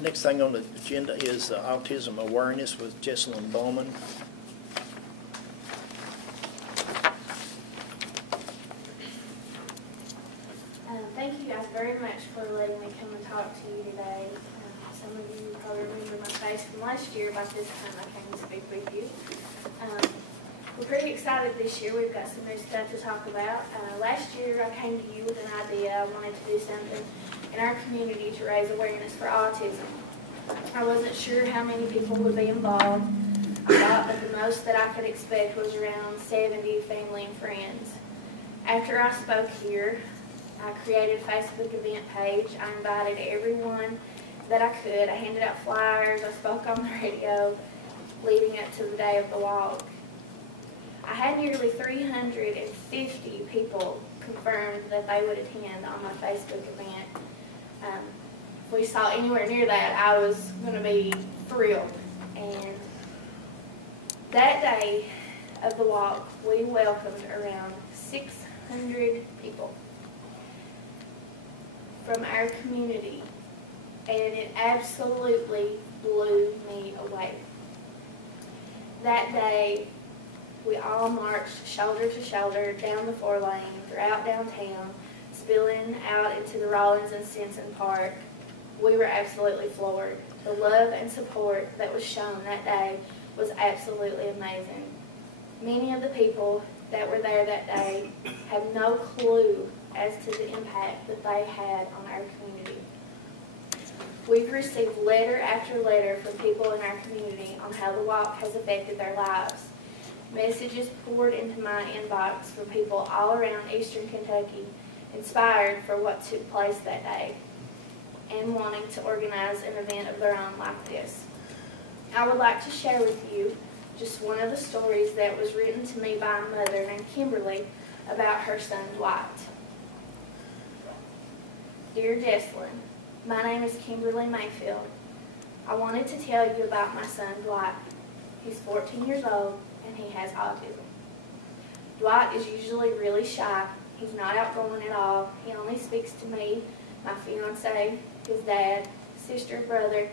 Next thing on the agenda is Autism Awareness with Jessalyn Bowman. Thank you guys very much for letting me come and talk to you today. Some of you probably remember my face from last year. About this time I came to speak with you. We're pretty excited this year. We've got some new stuff to talk about. Last year I came to you with an idea. I wanted to do something in our community to raise awareness for autism. I wasn't sure how many people would be involved. I thought that the most that I could expect was around 70 family and friends. After I spoke here, I created a Facebook event page. I invited everyone that I could. I handed out flyers. I spoke on the radio leading up to the day of the walk. I had nearly 350 people confirmed that they would attend on my Facebook event. If we saw anywhere near that, I was going to be thrilled. And that day of the walk, we welcomed around 600 people from our community, and it absolutely blew me away. That day, we all marched shoulder to shoulder down the 4-lane, throughout downtown, spilling out into the Rollins and Stinson Park. We were absolutely floored. The love and support that was shown that day was absolutely amazing. Many of the people that were there that day had no clue as to the impact that they had on our community. We've received letter after letter from people in our community on how the walk has affected their lives. Messages poured into my inbox from people all around eastern Kentucky, inspired for what took place that day, and wanting to organize an event of their own like this. I would like to share with you just one of the stories that was written to me by a mother named Kimberly about her son Dwight. Dear Jessalyn, my name is Kimberly Mayfield. I wanted to tell you about my son Dwight. He's 14 years old and he has autism. Dwight is usually really shy. He's not outgoing at all. He only speaks to me, my fiance, his dad, sister, brother,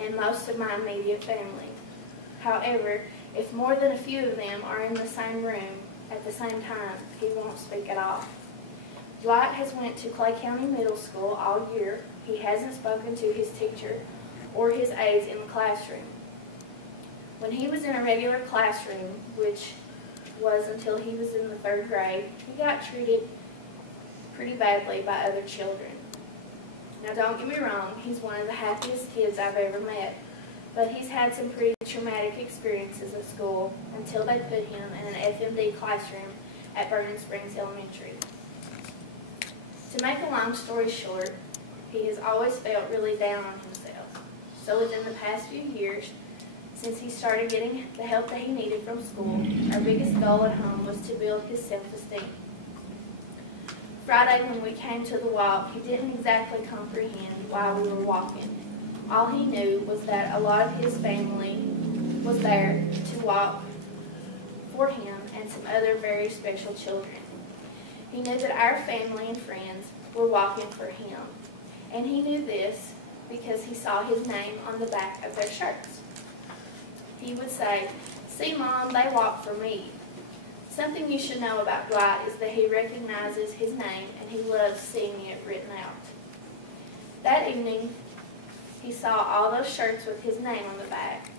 and most of my immediate family. However, if more than a few of them are in the same room at the same time, he won't speak at all. Dwight has went to Clay County Middle School all year. He hasn't spoken to his teacher or his aides in the classroom. When he was in a regular classroom, which was until he was in the 3rd grade, he got treated pretty badly by other children. Now don't get me wrong, he's one of the happiest kids I've ever met, but he's had some pretty traumatic experiences at school until they put him in an FMD classroom at Vernon Springs Elementary. To make a long story short, he has always felt really down on himself. So within the past few years, since he started getting the help that he needed from school, our biggest goal at home was to build his self-esteem. Friday when we came to the walk, he didn't exactly comprehend why we were walking. All he knew was that a lot of his family was there to walk for him and some other very special children. He knew that our family and friends were walking for him, and he knew this because he saw his name on the back of their shirts. He would say, "See, Mom, they walk for me." Something you should know about Dwight is that he recognizes his name and he loves seeing it written out. That evening, he saw all those shirts with his name on the back.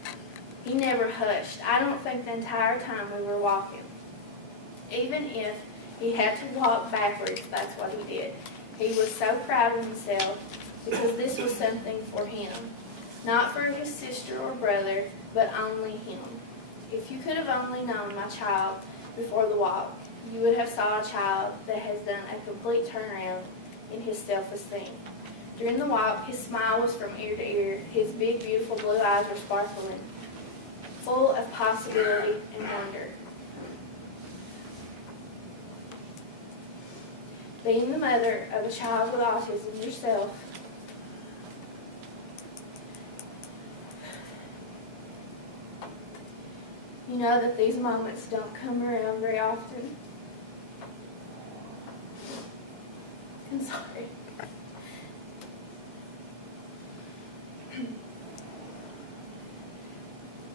He never hushed. I don't think the entire time we were walking. Even if he had to walk backwards, that's what he did. He was so proud of himself because this was something for him. Not for his sister or brother, but only him. If you could have only known my child before the walk, you would have saw a child that has done a complete turnaround in his self-esteem. During the walk, his smile was from ear to ear. His big, beautiful blue eyes were sparkling, full of possibility and wonder. Being the mother of a child with autism yourself, you know that these moments don't come around very often. I'm sorry.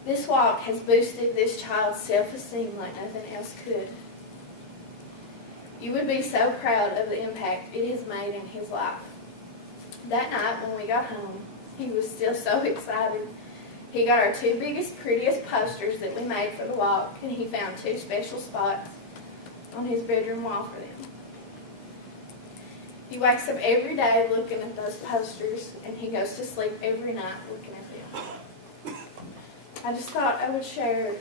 This walk has boosted this child's self-esteem like nothing else could. You would be so proud of the impact it has made in his life. That night when we got home, he was still so excited. He got our 2 biggest, prettiest posters that we made for the walk, and he found 2 special spots on his bedroom wall for them. He wakes up every day looking at those posters, and he goes to sleep every night looking at them. I just thought I would share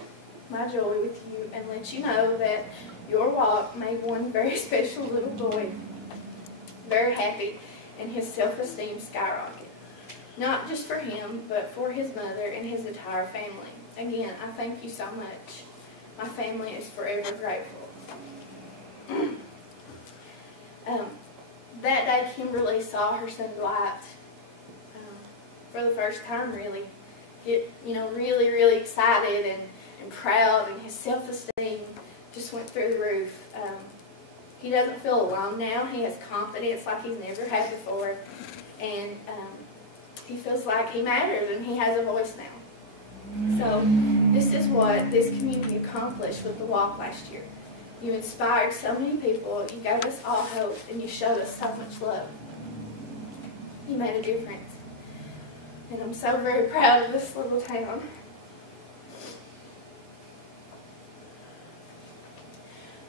my joy with you and let you know that your walk made one very special little boy very happy and his self-esteem skyrocket. Not just for him, but for his mother and his entire family. Again, I thank you so much. My family is forever grateful. That day, Kimberly saw her son Dwight for the first time really get, really, really excited and proud, and his self-esteem just went through the roof. He doesn't feel alone now. He has confidence like he's never had before, and he feels like he matters and he has a voice now. So this is what this community accomplished with the walk last year. You inspired so many people, you gave us all hope, and you showed us so much love. You made a difference. And I'm so very proud of this little town.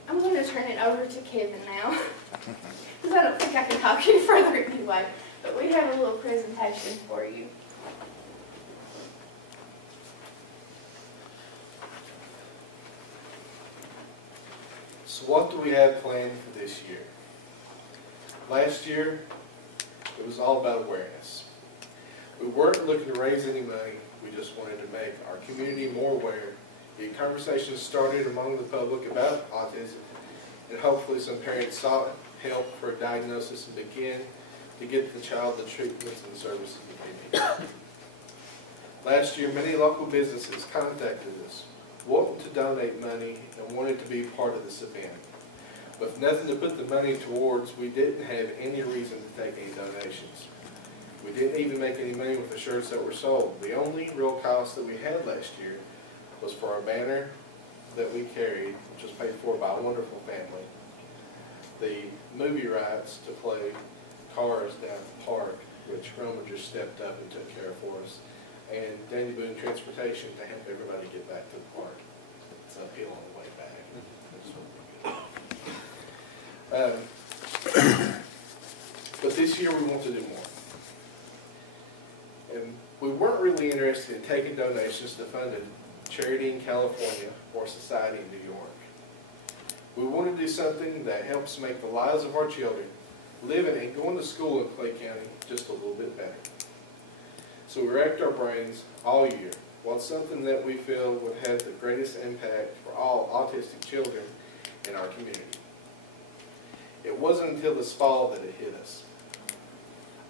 I'm going to turn it over to Kevin now, because I don't think I can talk any further anyway, but we have a little presentation for you. So what do we have planned for this year? Last year, it was all about awareness. We weren't looking to raise any money, we just wanted to make our community more aware, get conversations started among the public about autism, and hopefully some parents sought help for a diagnosis and begin to get the child the treatments and services that they need. Last year, many local businesses contacted us, wanting to donate money and wanted to be part of this event. With nothing to put the money towards, we didn't have any reason to take any donations. We didn't even make any money with the shirts that were sold. The only real cost that we had last year was for our banner that we carried, which was paid for by a wonderful family. The movie rights to play Cars down at the park, which Roma just stepped up and took care of for us. And Danny Boone Transportation to help everybody get back to the park. It's uphill on the way back. But this year we want to do more. And we weren't really interested in taking donations to fund a charity in California or society in New York. We want to do something that helps make the lives of our children living and going to school in Clay County just a little bit better. So we racked our brains all year. What's something that we feel would have the greatest impact for all autistic children in our community? It wasn't until this fall that it hit us.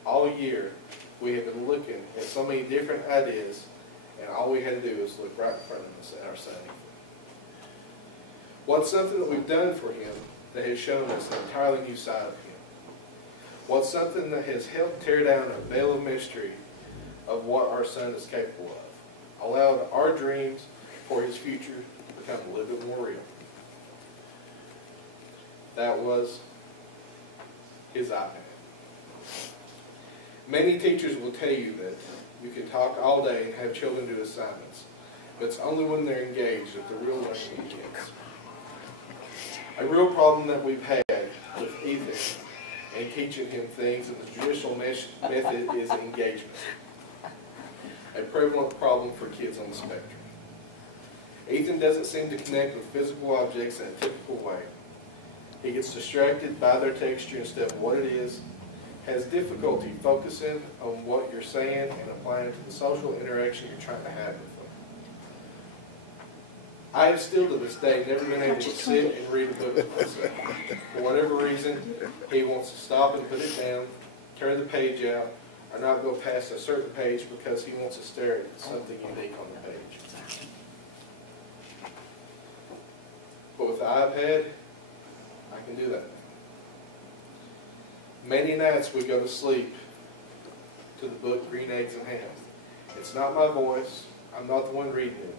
All year, we have been looking at so many different ideas, and all we had to do was look right in front of us at our son. What's something that we've done for him that has shown us an entirely new side of him? What's something that has helped tear down a veil of mystery of what our son is capable of? Allowed our dreams for his future to become a little bit more real. That was his iPad. Many teachers will tell you that you can talk all day and have children do assignments, but it's only when they're engaged that the real learning begins. A real problem that we've had with Ethan and teaching him things in the traditional method is engagement. A prevalent problem for kids on the spectrum. Ethan doesn't seem to connect with physical objects in a typical way. He gets distracted by their texture instead of what it is, has difficulty focusing on what you're saying and applying it to the social interaction you're trying to have with them. I have still to this day never been able to sit and read a book with myself. For whatever reason, he wants to stop and put it down, turn the page out, or not go past a certain page because he wants to stare at something unique on the page. But with the iPad, I can do that. Many nights we go to sleep to the book Green Eggs and Ham. It's not my voice, I'm not the one reading it.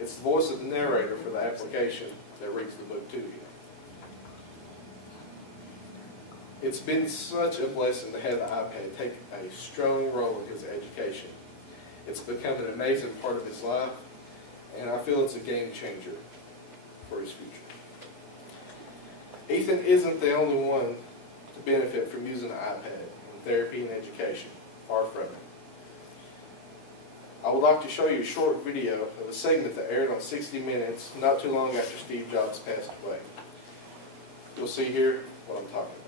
It's the voice of the narrator for the application that reads the book to you. It's been such a blessing to have the iPad take a strong role in his education. It's become an amazing part of his life, and I feel it's a game changer for his future. Ethan isn't the only one to benefit from using the iPad in therapy and education. Far from it. I would like to show you a short video of a segment that aired on 60 Minutes not too long after Steve Jobs passed away. You'll see here what I'm talking about.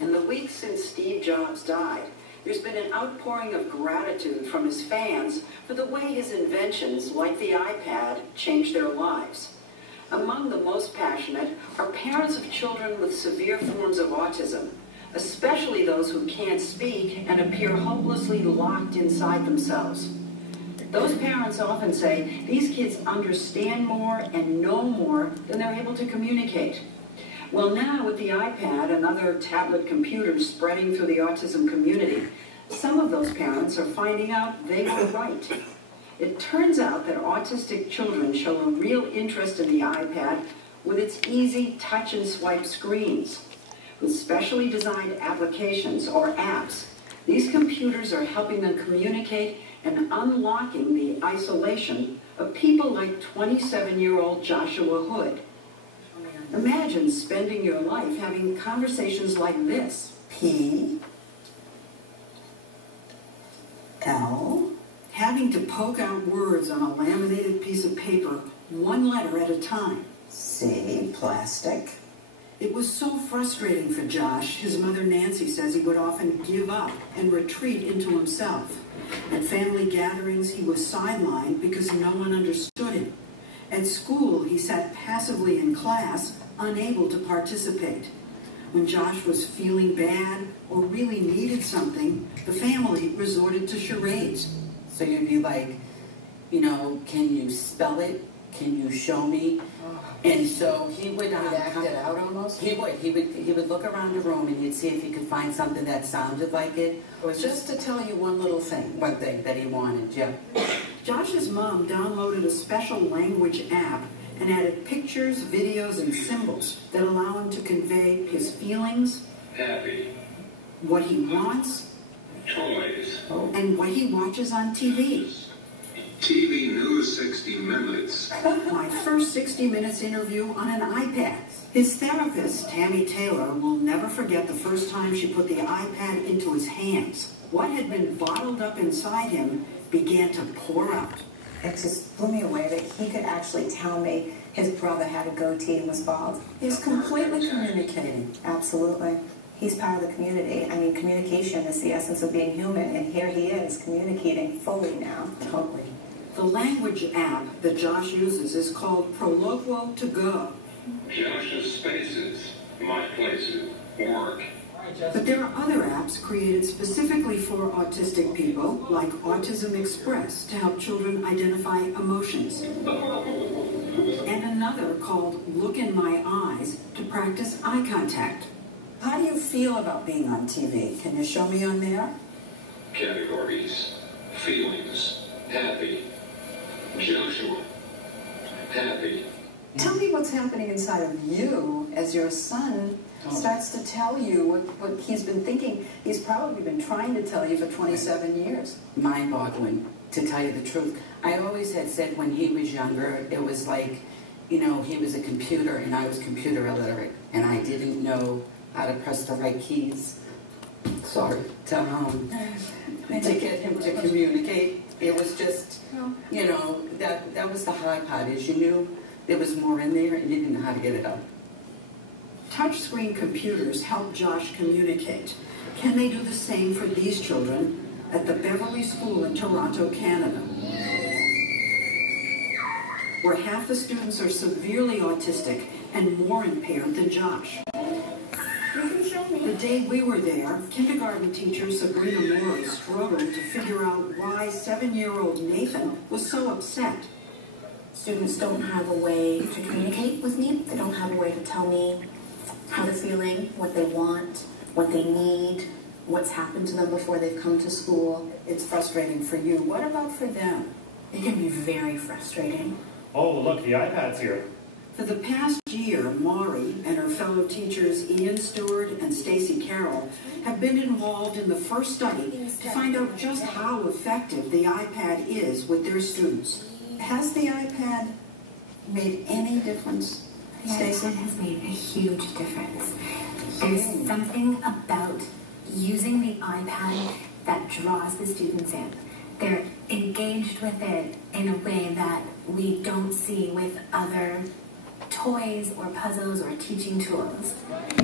In the weeks since Steve Jobs died, there's been an outpouring of gratitude from his fans for the way his inventions, like the iPad, changed their lives. Among the most passionate are parents of children with severe forms of autism, especially those who can't speak and appear hopelessly locked inside themselves. Those parents often say these kids understand more and know more than they're able to communicate. Well, now with the iPad and other tablet computers spreading through the autism community, some of those parents are finding out they were right. It turns out that autistic children show a real interest in the iPad with its easy touch and swipe screens. With specially designed applications or apps, these computers are helping them communicate and unlocking the isolation of people like 27-year-old Joshua Hood. Imagine spending your life having conversations like this. P. L. Having to poke out words on a laminated piece of paper, one letter at a time. C. Plastic. It was so frustrating for Josh, his mother Nancy says he would often give up and retreat into himself. At family gatherings, he was sidelined because no one understood him. At school, he sat passively in class, unable to participate. When Josh was feeling bad or really needed something, the family resorted to charades. So you'd be like, you know, can you spell it? Can you show me? And so he would act it out almost? He would look around the room and he'd see if he could find something that sounded like it. Or just to tell you one thing that he wanted, yeah. Josh's mom downloaded a special language app and added pictures, videos, and symbols that allow him to convey his feelings, happy, what he wants, toys, and what he watches on TV. TV News 60 Minutes. My first 60 Minutes interview on an iPad. His therapist, Tammy Taylor, will never forget the first time she put the iPad into his hands. What had been bottled up inside him began to pour out. It just blew me away that he could actually tell me his brother had a goatee and was bald. He's completely communicating. Absolutely. He's part of the community. I mean, communication is the essence of being human, and here he is communicating fully now. Totally. The language app that Josh uses is called Proloquo to Go. Josh's Spaces, My Places, Work. But there are other apps created specifically for autistic people, like Autism Express, to help children identify emotions. And another called Look in My Eyes to practice eye contact. How do you feel about being on TV? Can you show me on there? Categories, feelings, happy. Joshua, happy. Tell me what's happening inside of you as your son starts to tell you what he's been thinking. He's probably been trying to tell you for 27 years. Mind-boggling, to tell you the truth. I always had said when he was younger, it was like, you know, he was a computer and I was computer illiterate. And I didn't know how to press the right keys. Sorry, to get him to communicate. It was just, you know, that was the high part, is you knew there was more in there and you didn't know how to get it up. Touchscreen computers help Josh communicate. Can they do the same for these children at the Beverly School in Toronto, Canada, where half the students are severely autistic and more impaired than Josh? The day we were there, kindergarten teacher Sabrina Mori struggled to figure out why 7-year-old Nathan was so upset. Students don't have a way to communicate with me. They don't have a way to tell me how they're feeling, what they want, what they need, what's happened to them before they've come to school. It's frustrating for you. What about for them? It can be very frustrating. Oh, look, the iPad's here. For the past year, Maury and her fellow teachers Ian Stewart and Stacy Carroll have been involved in the first study to find out just how effective the iPad is with their students. Has the iPad made any difference, Stacy? It has made a huge difference. There's something about using the iPad that draws the students in. They're engaged with it in a way that we don't see with other toys or puzzles or teaching tools.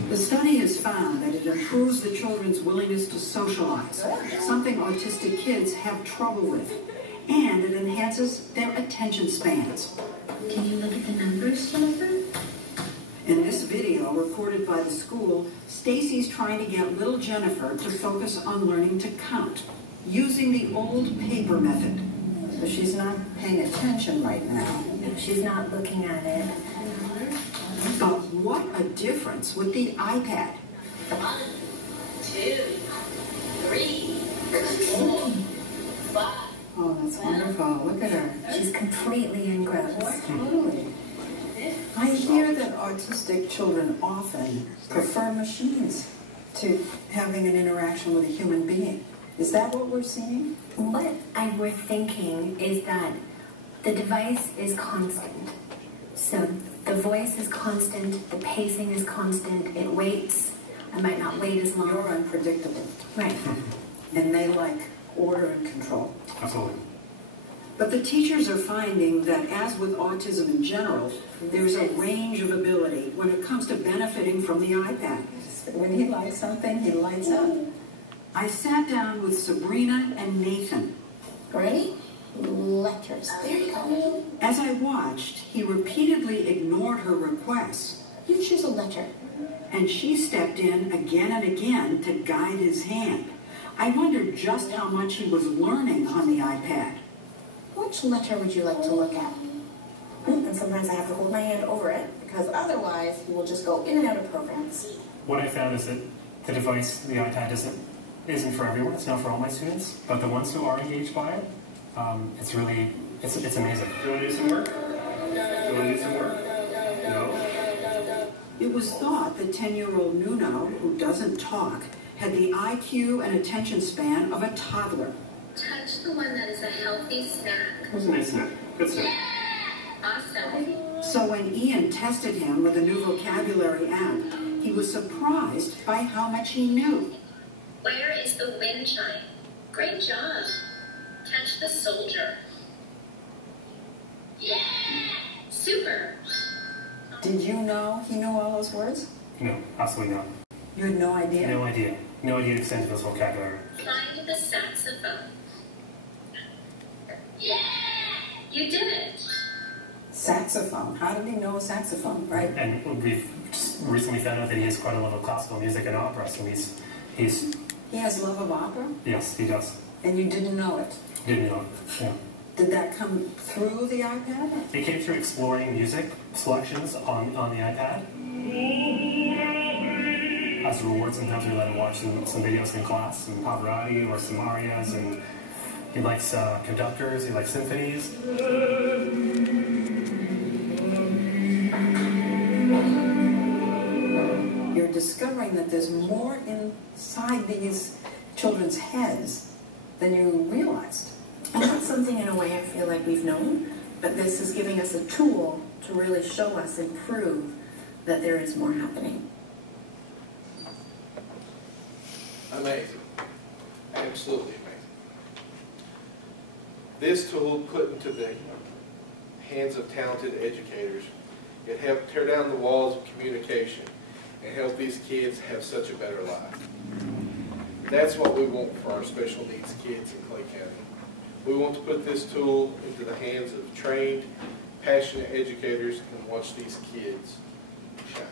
The study has found that it improves the children's willingness to socialize, something autistic kids have trouble with, and it enhances their attention spans. Can you look at the numbers, Jennifer? In this video recorded by the school, Stacy's trying to get little Jennifer to focus on learning to count, using the old paper method. So she's not paying attention right now. No, she's not looking at it. But what a difference with the iPad. 1, 2, 3, 4, 5. Oh, that's wonderful. Look at her. She's completely engrossed. Totally. I hear that autistic children often prefer machines to having an interaction with a human being. Is that what we're seeing? What we're thinking is that the device is constant. So the voice is constant, the pacing is constant, it waits. I might not wait as long. You're unpredictable. Right. And they like order and control. Absolutely. But the teachers are finding that, as with autism in general, there's a range of ability when it comes to benefiting from the iPad. When he likes something, he lights up. I sat down with Sabrina and Nathan. Ready? Letters. There you go. As I watched, he repeatedly ignored her requests. You choose a letter. And she stepped in again and again to guide his hand. I wondered just how much he was learning on the iPad. Which letter would you like to look at? And sometimes I have to hold my hand over it, because otherwise you will just go in and out of programs. What I found is that the device, the iPad, isn't for everyone. It's not for all my students. But the ones who are engaged by it, it's amazing. Do you want to do some work? Do you want to do some work? No? It was thought that 10-year-old Nuno, who doesn't talk, had the IQ and attention span of a toddler. Touch the one that is a healthy snack. Who's a nice snack? Good snack. Awesome. So when Ian tested him with a new vocabulary app, he was surprised by how much he knew. Where is the wind chime? Great job. Touch the soldier. Yeah! Super. Did you know he knew all those words? No, absolutely not. You had no idea? No idea. No idea the extent of his vocabulary. Find the saxophone. Yeah! You did it. Saxophone. How did he know a saxophone, right? And we've just recently found out that he has quite a love of classical music and opera, so he's He has love of opera? yes, he does. And you didn't know it? Didn't know. Yeah. Did that come through the iPad? It came through exploring music selections on the iPad. As a reward, sometimes we let him watch some videos in class, some Pavarotti or some arias, and he likes conductors, he likes symphonies. You're discovering that there's more inside these children's heads than you realized. And that's something, in a way, I feel like we've known, but this is giving us a tool to really show us and prove that there is more happening. Amazing. Absolutely amazing. This tool put into the hands of talented educators, it helped tear down the walls of communication and help these kids have such a better life. That's what we want for our special needs kids in Clay County. We want to put this tool into the hands of trained, passionate educators and watch these kids shine.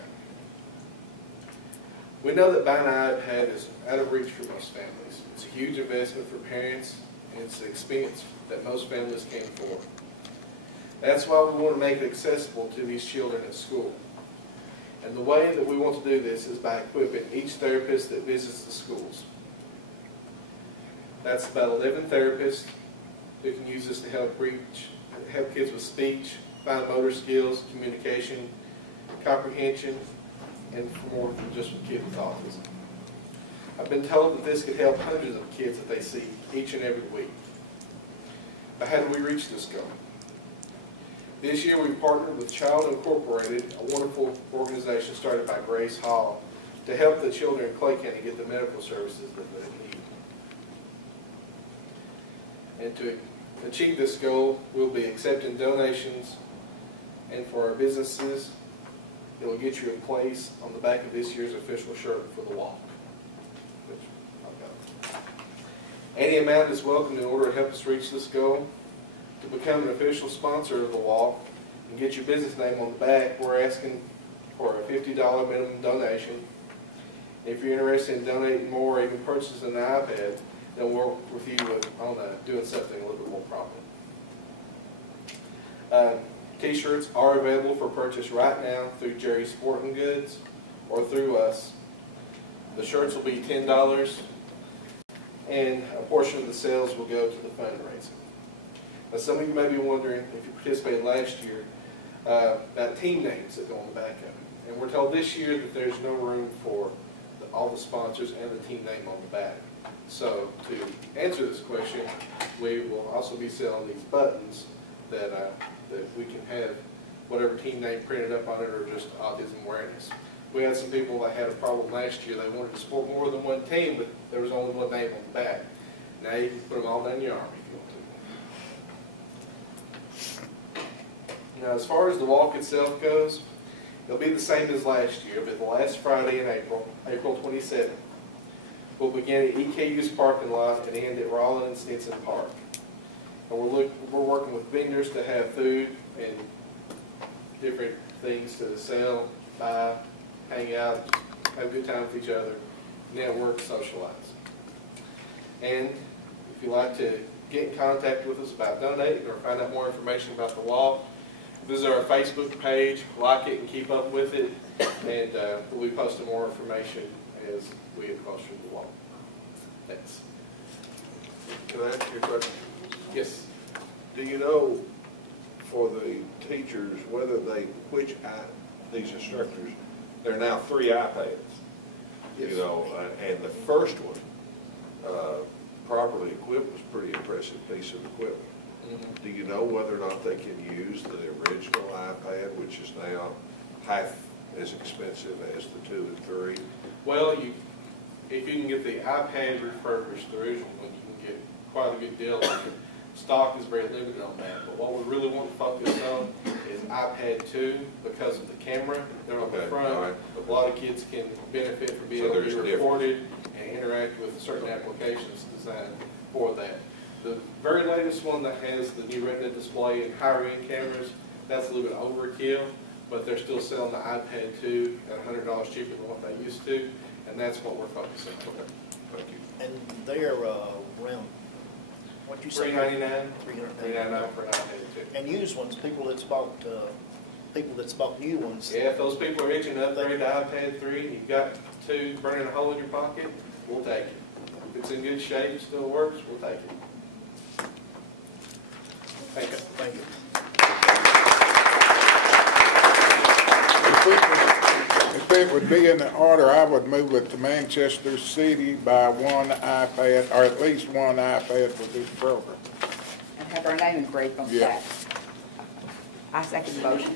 We know that buying an iPad is out of reach for most families. It's a huge investment for parents, and it's an expense that most families can't afford. That's why we want to make it accessible to these children at school. And the way that we want to do this is by equipping each therapist that visits the schools. That's about 11 therapists who can use this to help kids with speech, fine motor skills, communication, comprehension, and for more than just with kids with autism. I've been told that this could help hundreds of kids that they see each and every week. But how do we reach this goal? This year we partnered with Child Incorporated, a wonderful organization started by Grace Hall, to help the children in Clay County get the medical services that they need. And to achieve this goal, we'll be accepting donations, and for our businesses, it will get you a place on the back of this year's official shirt for the walk. Which I've got. Any amount is welcome in order to help us reach this goal. To become an official sponsor of the walk and get your business name on the back, we're asking for a $50 minimum donation. If you're interested in donating more or even purchasing an iPad, then we'll work with you on doing something a little bit more prominent. T-shirts are available for purchase right now through Jerry's Sporting Goods or through us. The shirts will be $10, and a portion of the sales will go to the fundraiser. Now, some of you may be wondering, if you participated last year, about team names that go on the back of it. And we're told this year that there's no room for all the sponsors and the team name on the back. So to answer this question, we will also be selling these buttons that we can have whatever team name printed up on it, or just Autism Awareness. We had some people that had a problem last year. They wanted to support more than one team, but there was only one name on the back. Now you can put them all down your arm if you want to. Now, as far as the walk itself goes, it'll be the same as last year, but the last Friday in April, April 27th. We'll begin at EKU's parking lot and end at Rollin and Stinson Park. And we're working with vendors to have food and different things to sell, buy, hang out, have a good time with each other, network, socialize. And if you'd like to get in contact with us about donating or find out more information about the walk, visit our Facebook page, like it and keep up with it, and we'll be posting more information as we get closer to the walk. Thanks. Can I ask you a question? Yes. Do you know for the teachers whether these instructors, there are now 3 iPads, Yes. you know, and the first one, properly equipped, was a pretty impressive piece of equipment. Do you know whether or not they can use the original iPad, which is now half as expensive as the 2 and 3? Well, if you can get the iPad refurbished, the original one, you can get quite a good deal on it. Stock is very limited on that, but what we really want to focus on is iPad 2 because of the camera. They're on the front. Right. A lot of kids can benefit from being able to be recorded and interact with certain applications designed for that. The very latest one that has the new Retina display and higher end cameras, that's a little bit overkill, but they're still selling the iPad 2 at $100 cheaper than what they used to, and that's what we're focusing on. Thank you. And they're around, what you say? $399. $399 for an iPad 2. And used ones, people that's bought new ones. Yeah, if those people are itching to upgrade to iPad 3 and you've got 2 burning a hole in your pocket, we'll take it. If it's in good shape and still works, we'll take it. Thank you. Thank you. If it would be in the order, I would move it to Manchester City by one iPad, or at least one iPad for this program. And have our name engraved on the back. I second the motion.